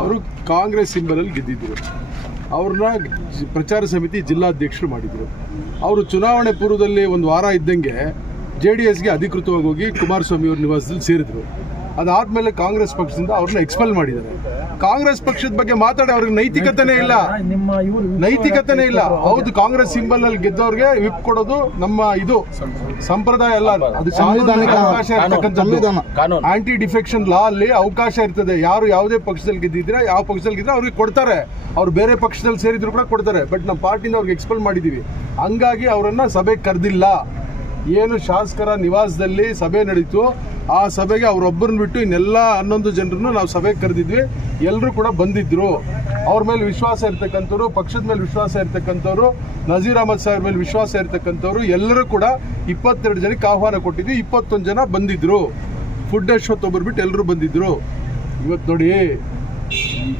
ಅವರು ಕಾಂಗ್ರೆಸ್ ಸಿಂಬಲಲ್ಲಿ ಗೆದ್ದಿದ್ದರು ಅವ್ರನ್ನ ಪ್ರಚಾರ ಸಮಿತಿ ಜಿಲ್ಲಾಧ್ಯಕ್ಷರು ಮಾಡಿದರು. ಅವರು ಚುನಾವಣೆ ಪೂರ್ವದಲ್ಲಿ ಒಂದು ವಾರ ಇದ್ದಂಗೆ ಜೆ ಡಿ ಎಸ್ಗೆ ಅಧಿಕೃತವಾಗಿ ಹೋಗಿ ಕುಮಾರಸ್ವಾಮಿ ಅವ್ರ ನಿವಾಸದಲ್ಲಿ ಸೇರಿದರು. ಅದಾದಮೇಲೆ ಕಾಂಗ್ರೆಸ್ ಪಕ್ಷದಿಂದ ಅವ್ರನ್ನ ಎಕ್ಸ್ಪೆಲ್ ಮಾಡಿದ್ದಾರೆ. ಕಾಂಗ್ರೆಸ್ ಪಕ್ಷದ ಬಗ್ಗೆ ಮಾತಾಡಿ ಅವ್ರಿಗೆ ನೈತಿಕತೆನೇ ಇಲ್ಲ. ನಿಮ್ಮ ಇವರು ನೈತಿಕತೆನೇ ಇಲ್ಲ. ಹೌದು ಕಾಂಗ್ರೆಸ್ ಸಿಂಬಲ್ ಅಲ್ಲಿ ಗೆದ್ದವ್ರಿಗೆ ವಿಪ್ ಕೊಡೋದು ನಮ್ಮ ಇದು ಸಂಪ್ರದಾಯ ಅಲ್ಲ. ಅದು ಸಂವಿಧಾನಿಕ ಅವಕಾಶ ಇರ್ತಕ್ಕಂಥದ್ದು. ಆಂಟಿ ಡಿಫೆಕ್ಷನ್ ಲಾ ಅಲ್ಲಿ ಅವಕಾಶ ಇರ್ತದೆ. ಯಾರು ಯಾವುದೇ ಪಕ್ಷದಲ್ಲಿ ಗೆದ್ದಿದ್ರೆ ಯಾವ ಪಕ್ಷದಲ್ಲಿ ಗೆದ್ರೆ ಅವ್ರಿಗೆ ಕೊಡ್ತಾರೆ. ಅವ್ರು ಬೇರೆ ಪಕ್ಷದಲ್ಲಿ ಸೇರಿದ್ರು ಕೂಡ ಕೊಡ್ತಾರೆ. ಬಟ್ ನಮ್ಮ ಪಾರ್ಟಿಯಿಂದ ಅವ್ರಿಗೆ ಎಕ್ಸ್ಪೆಲ್ ಮಾಡಿದೀವಿ. ಹಂಗಾಗಿ ಅವರನ್ನ ಸಭೆಗೆ ಕರೆದಿಲ್ಲ. ಏನು ಶಾಸಕರ ನಿವಾಸದಲ್ಲಿ ಸಭೆ ನಡೀತು. ಆ ಸಭೆಗೆ ಅವರೊಬ್ಬರನ್ನ ಬಿಟ್ಟು ಇನ್ನೆಲ್ಲ ಹನ್ನೊಂದು ಜನರನ್ನು ನಾವು ಸಭೆಗೆ ಕರೆದಿದ್ವಿ. ಎಲ್ಲರೂ ಕೂಡ ಬಂದಿದ್ರು. ಅವ್ರ ಮೇಲೆ ವಿಶ್ವಾಸ ಇರ್ತಕ್ಕಂಥವ್ರು, ಪಕ್ಷದ ಮೇಲೆ ವಿಶ್ವಾಸ ಇರ್ತಕ್ಕಂಥವ್ರು, ನಜೀರ್ ಅಹಮದ್ ಸಾಹೇಬ್ ಮೇಲೆ ವಿಶ್ವಾಸ ಇರ್ತಕ್ಕಂಥವ್ರು, ಎಲ್ಲರೂ ಕೂಡ ಇಪ್ಪತ್ತೆರಡು ಜನಕ್ಕೆ ಆಹ್ವಾನ ಕೊಟ್ಟಿದ್ವಿ, ಇಪ್ಪತ್ತೊಂದು ಜನ ಬಂದಿದ್ರು. ಫುಡ್ ಅಶ್ವತ್ ಒಬ್ಬರು ಬಿಟ್ಟು ಎಲ್ಲರೂ ಬಂದಿದ್ರು. ಇವತ್ತು ನೋಡಿ,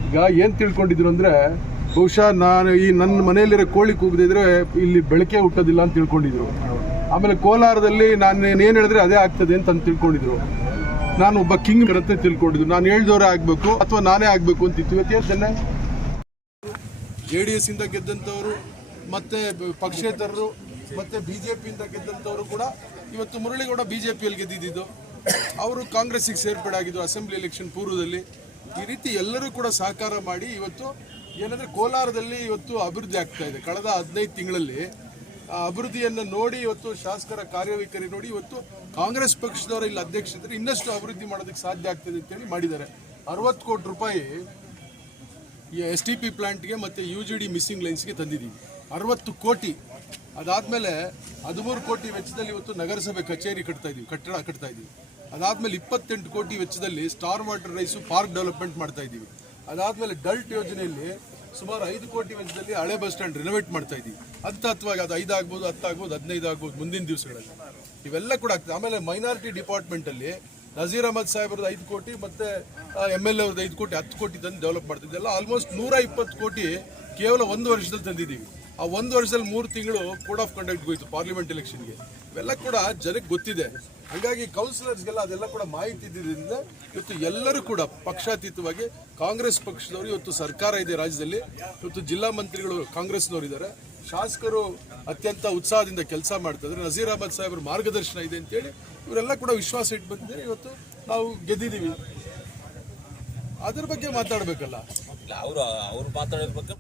ಈಗ ಏನು ತಿಳ್ಕೊಂಡಿದ್ರು ಅಂದರೆ, ಬಹುಶಃ ನಾನು ಈ ನನ್ನ ಮನೆಯಲ್ಲಿರೋ ಕೋಳಿ ಕೂಗದಿದ್ರೆ ಇಲ್ಲಿ ಬೆಳಕೆ ಹುಟ್ಟೋದಿಲ್ಲ ಅಂತ ತಿಳ್ಕೊಂಡಿದ್ರು. ಆಮೇಲೆ ಕೋಲಾರದಲ್ಲಿ ನಾನು ಏನು ಹೇಳಿದ್ರೆ ಅದೇ ಆಗ್ತದೆ ಅಂತ ತಿಳ್ಕೊಂಡಿದ್ರು. ನಾನು ಒಬ್ಬ ಕಿಂಗ್ ಅಂತ ತಿಳ್ಕೊಂಡಿದ್ದು. ನಾನು ಹೇಳ್ದವರೇ ಆಗಬೇಕು ಅಥವಾ ನಾನೇ ಆಗಬೇಕು ಅಂತ ಹೇಳ್ತೇನೆ. ಜೆ ಡಿ ಎಸ್ ಇಂದ ಗೆದ್ದಂಥವರು, ಮತ್ತೆ ಬ- ಪಕ್ಷೇತರರು, ಮತ್ತೆ ಪಿಯಿಂದ ಗೆದ್ದಂಥವರು ಕೂಡ ಇವತ್ತು ಮುರಳಿಗೌಡ ಬಿಜೆಪಿಯಲ್ಲಿ ಗೆದ್ದಿದ್ದು. ಅವರು ಕಾಂಗ್ರೆಸ್ಸಿಗೆ ಸೇರ್ಪಡೆ ಅಸೆಂಬ್ಲಿ ಎಲೆಕ್ಷನ್ ಪೂರ್ವದಲ್ಲಿ. ಈ ರೀತಿ ಎಲ್ಲರೂ ಕೂಡ ಸಹಕಾರ ಮಾಡಿ ಇವತ್ತು ಏನಂದ್ರೆ ಕೋಲಾರದಲ್ಲಿ ಇವತ್ತು ಅಭಿವೃದ್ಧಿ ಆಗ್ತಾ ಇದೆ. ಕಳೆದ ಹದಿನೈದು ತಿಂಗಳಲ್ಲಿ ಅಭಿವೃದ್ಧಿಯನ್ನು ನೋಡಿ, ಇವತ್ತು ಶಾಸಕರ ಕಾರ್ಯವೈಖರಿ ನೋಡಿ, ಇವತ್ತು ಕಾಂಗ್ರೆಸ್ ಪಕ್ಷದವರ ಇಲ್ಲಿ ಅಧ್ಯಕ್ಷರು ಇನ್ನಷ್ಟು ಅಭಿವೃದ್ಧಿ ಮಾಡೋದಕ್ಕೆ ಸಾಧ್ಯ ಆಗ್ತದೆ ಅಂತೇಳಿ ಮಾಡಿದ್ದಾರೆ. ಅರವತ್ತು ಕೋಟಿ ರೂಪಾಯಿ ಈ ಎಸ್ ಟಿ ಪಿ ಪ್ಲಾಂಟ್ಗೆ ಮತ್ತು ಯು ಜಿ ಡಿ ಮಿಸ್ಸಿಂಗ್ ಲೈನ್ಸ್ಗೆ ತಂದಿದ್ದೀವಿ. ಅರವತ್ತು ಕೋಟಿ. ಅದಾದಮೇಲೆ ಹದಿಮೂರು ಕೋಟಿ ವೆಚ್ಚದಲ್ಲಿ ಇವತ್ತು ನಗರಸಭೆ ಕಚೇರಿ ಕಟ್ತಾ ಇದೀವಿ, ಕಟ್ಟಡ ಕಟ್ತಾ ಇದೀವಿ. ಅದಾದಮೇಲೆ ಇಪ್ಪತ್ತೆಂಟು ಕೋಟಿ ವೆಚ್ಚದಲ್ಲಿ star water rise park development ಮಾಡ್ತಾ ಇದ್ದೀವಿ ಅದಾದಮೇಲೆ ಡಲ್ಟ್ ಯೋಜನೆಯಲ್ಲಿ ಸುಮಾರು ಐದು ಕೋಟಿ ವೆಚ್ಚದಲ್ಲಿ ಹಳೆ ಬಸ್ ಸ್ಟ್ಯಾಂಡ್ ರಿನೋವೇಟ್ ಮಾಡ್ತಾ ಇದ್ದೀವಿ. ಹತ್ತು ಹತ್ತವಾಗಿ ಅದು ಐದಾಗ್ಬೋದು ಹತ್ತಾಗ್ಬೋದು ಹತ್ತು ಹದಿನೈದು ಆಗ್ಬೋದು ಮುಂದಿನ ದಿವಸಗಳಲ್ಲಿ. ಇವೆಲ್ಲ ಕೂಡ ಆಗ್ತದೆ. ಆಮೇಲೆ ಮೈನಾರಿಟಿ ಡಿಪಾರ್ಟ್ಮೆಂಟಲ್ಲಿ ನಜೀರ್ ಅಹಮದ್ ಸಾಹೇಬ್ರದ್ದು ಐದು ಕೋಟಿ ಮತ್ತೆ ಎಂ ಎಲ್ ಅವ್ರದ್ದು ಐದು ಕೋಟಿ, ಹತ್ತು ಕೋಟಿ ತಂದು ಡೆವಲಪ್ ಮಾಡ್ತಿದ್ದೆಲ್ಲ ಆಲ್ಮೋಸ್ಟ್ ನೂರ ಇಪ್ಪತ್ತು ಕೋಟಿ ಕೇವಲ ಒಂದು ವರ್ಷದಲ್ಲಿ ತಂದಿದ್ದೀವಿ. ಆ ಒಂದು ವರ್ಷದಲ್ಲಿ ಮೂರು ತಿಂಗಳು ಕೋಡ್ ಆಫ್ ಕಂಡಕ್ಟ್ ಹೋಯಿತು ಪಾರ್ಲಿಮೆಂಟ್ ಎಲೆಕ್ಷನ್ಗೆ. ಇವೆಲ್ಲ ಕೂಡ ಜನಕ್ಕೆ ಗೊತ್ತಿದೆ. ಹಾಗಾಗಿ ಕೌನ್ಸಿಲರ್ಸ್ಗೆಲ್ಲ ಅದೆಲ್ಲ ಕೂಡ ಮಾಹಿತಿ ಇದ್ದಿದ್ದರಿಂದ ಇವತ್ತು ಎಲ್ಲರೂ ಕೂಡ ಪಕ್ಷಾತೀತವಾಗಿ ಕಾಂಗ್ರೆಸ್ ಪಕ್ಷದವರು ಇವತ್ತು ಸರ್ಕಾರ ಇದೆ ರಾಜ್ಯದಲ್ಲಿ. ಇವತ್ತು ಜಿಲ್ಲಾ ಮಂತ್ರಿಗಳು ಕಾಂಗ್ರೆಸ್ನವರು ಇದ್ದಾರೆ ಶಾಸಕರು ಅತ್ಯಂತ ಉತ್ಸಾಹದಿಂದ ಕೆಲಸ ಮಾಡ್ತಿದ್ದಾರೆ. ನಜೀರ್ ಅಹಮದ್ ಸಾಹೇಬ್ರ ಮಾರ್ಗದರ್ಶನ ಇದೆ ಅಂತೇಳಿ ಇವರೆಲ್ಲ ಕೂಡ ವಿಶ್ವಾಸ ಇಟ್ಟು ಬಂದಿದೆ. ಇವತ್ತು ನಾವು ಗೆದ್ದಿದ್ದೀವಿ. ಅದ್ರ ಬಗ್ಗೆ ಮಾತಾಡಬೇಕಲ್ಲ. ಅವರು, ಅವ್ರು ಮಾತಾಡೋದ್ರ ಬಗ್ಗೆ